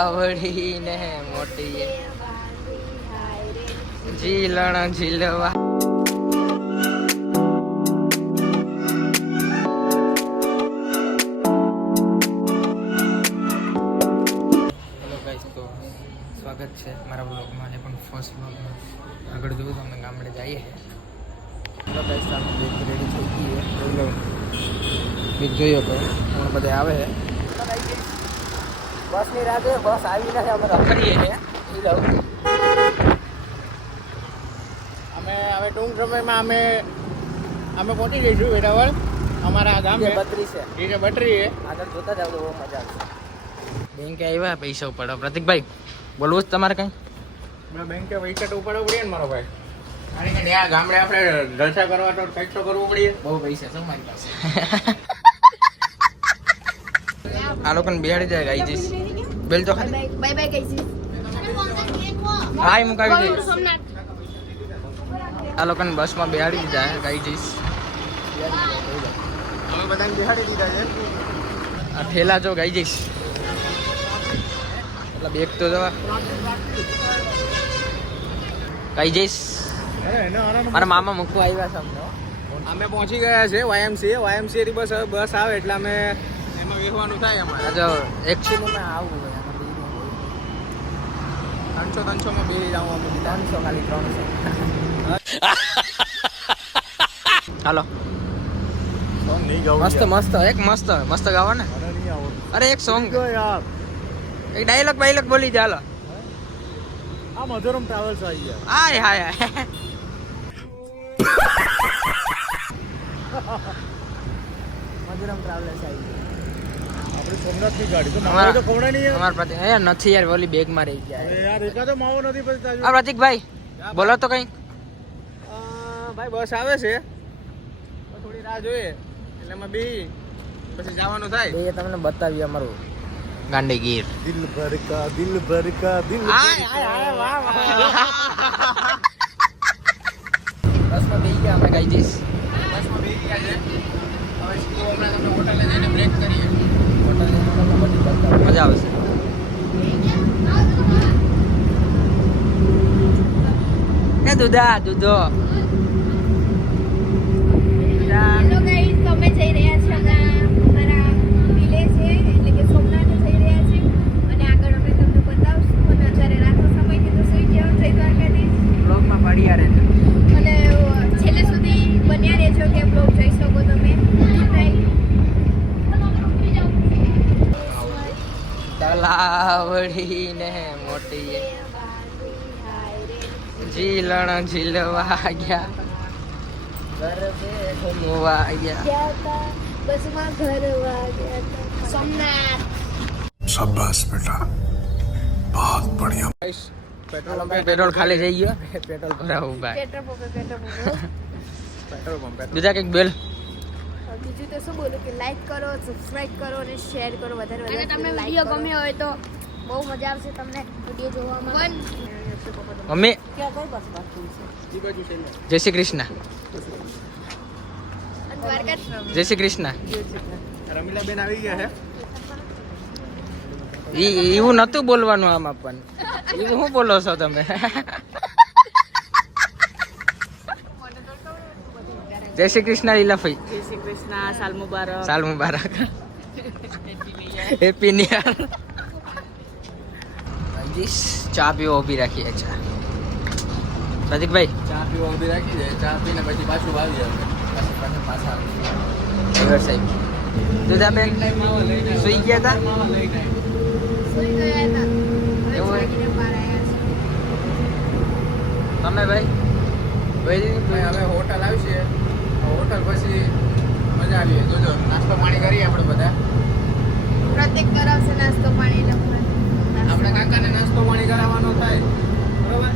આવડી ને મોટી ઝીલણ ઝીલવા. હેલો ગાઈસ, તો સ્વાગત છે મારા બ્લોગમાં, એ પણ ફર્સ્ટ બ્લોગમાં. આગળ જોયું તો અમે ગામડે જઈએ. હેલો ગાઈસ, આપણે બેગ રેડી થઈ ગઈ છે. બોલો બેગ જોયો તો પણ બધા આવે છે. બસની રાહ જોઈએ, બસ આવી નથી, અમે રખડીએ છીએ. અમે હવે ટૂંક સમયમાં અમે પહોંચી જઈશું વેરાવળ. અમારા ગામ છે બત્રી છે, એ છે બટરી છે. આગળ જોતા જાવ તો બહુ મજા આવશે. બેંકે આવ્યા પૈસા ઉપાડો. પ્રતિકભાઈ બોલવું જ તમારે કંઈ? બેંકે પૈસા તો ઉપાડવું પડે ને મારો ભાઈ. કારણ કે ત્યાં ગામડે આપણે જલસા કરવા તો કંઈક તો કરવું પડે. બહુ પૈસા છે મારી પાસે. આ લોકોને બેહાડી જાય ગાઈ જઈશ. બેલ તો ખાલી બાય બાય કહીશ. હાય મુકાવી દઈશ. આ લોકોને બસમાં બેહાડી દીધા ગાઈ જઈશ. અમે બધાને બિહાડી દીધા છે. આ ઠેલા જો ગાઈ જઈશ. એટલે બેગ તો જવા ગાઈ જઈશ. મારા મામા મૂકવા આવ્યા છે અમને. અમે પહોંચી ગયા છે YMCA થી બસ આવે એટલે અમે એમાં બેસવાનું થાય અમારે. જો એકચ્યુઅલી મેં આવું 300 માં બેસી જાઉં અમે. 300 ખાલી 300. હાલો નહીં ગાવું મસ્ત મસ્ત એક મસ્ત ગાવા ને. નહીં આવો અરે એક સોંગ યાર. એક ડાયલોગ બોલી ચાલો. આ મધુરમ ટ્રાવેલ્સ આવી ગયા. હાય હાય મધુરમ ટ્રાવેલર્સ આવી આપણી સોમનાથની ગાડી તો અમારા- માવો તો કોણે નહીં અમાર પ્રતિક એ નથી યાર, ઓલી બેગ માં રહી ગયા. યાર એકાદો માવો નથી પછી તાજો. આ પ્રતિકભાઈ બોલો તો કઈ. ભાઈ બસ આવે છે તો થોડી રાહ જોઈએ એટલે એમાં બી પછી જવાનું થાય. એ તમને બતાવી અમારું ગાંડીગીર. દિલ ભર કા દિલ વાહ બસમાં બેસી ગયા અમે ગાઈ જઈશ. બસમાં બેસી ગયા છે. હવે સીધું હમણાં તમને હોટલે જઈને બ્રેક કરીએ. મજા આવશે. એ દૂધો હેલો ગાઈસ, તો અમે જઈ રહ્યા છીએ અમારા વિલેજ છે એટલે કે સોમનાથ જઈ રહ્યા છીએ અને આગળ અમે તમને બતાવશું. અને અત્યારે રાતનો સમય છે તો સુઈ જાઓ. જય દ્વારકાધીશ. બ્લોગમાં પડ્યા રહેજો. અને છેલ્લે સુધી બન્યા રહેજો કે બ્લોગ જોઈ શકો તમે. તલાવડી ને મોટી ઝીલણ ઝીલવા ગયા. ઘર બેઠો મોવા ગયા. બસમાં ઘર વાગ્યા હતા. સોમનાથ. शाबाश बेटा बहुत बढ़िया. પેટ્રોલ પેટ્રોલ ખાલી થઈ ગયો. પેટ્રોલ ભરાવું ભાઈ. પેટ્રોલ પંપ પેટ્રોલ પંપ બીજા કંઈક બેલ. બીજું તો શું બોલું કે લાઈક કરો, સબસ્ક્રાઇબ કરો અને શેર કરો વધારે. અને તમને વિડીયો ગમ્યો હોય તો બહુ મજા આવશે તમને વિડીયો જોવામાં. મમ્મી ઈ બાજુ છે જય શ્રી કૃષ્ણ. દ્વારકા જય શ્રી કૃષ્ણ. રમીલાબેન આવી ગયા છે. એવું નતું બોલવાનું આમાં પણ. એવું શું બોલો છો તમે? જય શ્રી કૃષ્ણ લીલાભાઈ. જય શ્રી કૃષ્ણ, સાલ મુબારક. સાલ મુબારક. Happy new year. ચા પીવો ઊભી રાખી. અચ્છા પ્રતિકભાઈ ચા પીવા ઊભી રાખી દે. ચા પીને પછી પાછું આવી જાય. પાછા ડ્રાઈવર સાહેબ દુધાબેન સુઈ ગયા હતા. સુઈ ગયા હતા. હવે એવું હોય? જાગીને બહાર આવ્યા છે. તમે ભાઈ ભાઈ હવે હોટલ આવશે. હોટલ પછી મજા આવી. જોજો નાસ્તો પાણી કરીએ આપણે બધા. પ્રત્યેક કરાવશે નાસ્તો પાણી લખવા. આપણે કાકાને નાસ્તો પાણી કરાવવાનો થાય. બરોબર.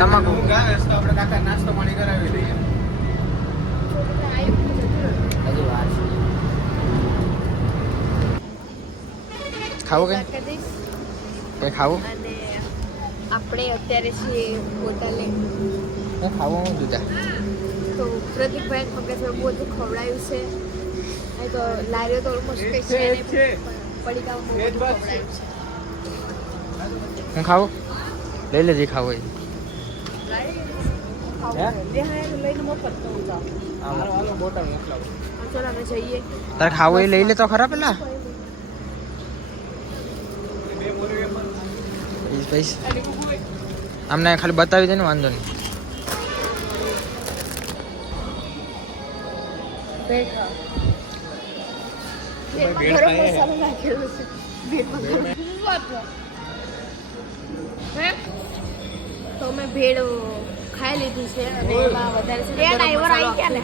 તમાકુ ઊંઘ આવે છે તો આપણે કાકાને નાસ્તો પાણી કરાવી દઈએ. હજી વાર છે. ખાવું કઈ દ્વારકાધીશ. કઈ ખાવું? અને આપણે અત્યારે છીએ હોટલે. હું ખાવું હું દૂધા. તો પ્રતિકભાઈ મગજમાં બહુ બધું ખવડાયું છે અહીં તો લારીઓ તો ઓલમોસ્ટ કઈ છે નહીં, પણ પડીકામાં બહુ એ જ વાત છે. ખવડાવ્યું છે. હું ખાવું લઈ લેજે ખાવું હોય હાલો હાલો બોટલ મોકલાવો. ચાલો અમે જઈએ. તારે ખાવું હોય એ લઈ લે તો ખરા પેલા પૈસા અમને ખાલી બતાવી દે ને વાંધો નહીં ભેળ ખાઓ. ભેળ ભેળમાં ગરમ ખાઈએ. મસાલો નાખેલો છે. ભેળમાં ગરમ મસાલો. હે? તો મેં ભેળ ખાઈ લીધી છે અને એમાં વધારે છે ને ગરમ મસાલો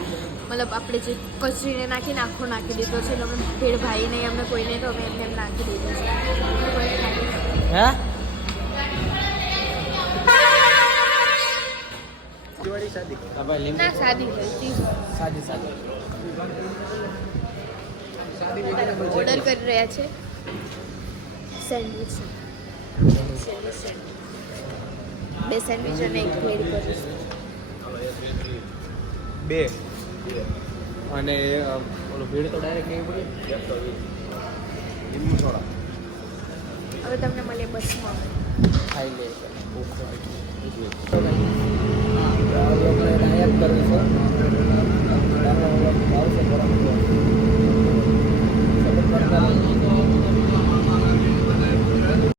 મતલબ આપણે જે કચરીને નાખીને આખો નાખી દીધો છે એટલે અમે ભેળ ભાઈ નહીં અમે કોઈને તો અમે એમને એમ નાખી દીધું છે. કોઈ ખાઈ નહીં. હે દિવાળી શાદી. હા ભાઈ લીંબુ ના સાદી હતી. સાદી સાદી ઓર્ડર કરી રહ્યા છે સેન્ડવિચ. બે સેન્ડવિચ અને એક ભેળ કરીશું. 2 અને ઓલો ભેળ તો ડાયરેક્ટ નહીં પડી. લીંબુ સોડા. હવે તમને મળીએ બસમાં. ખાઈ લે ભૂખ લાગી. નાયક કરવી છે આવશે બરાબર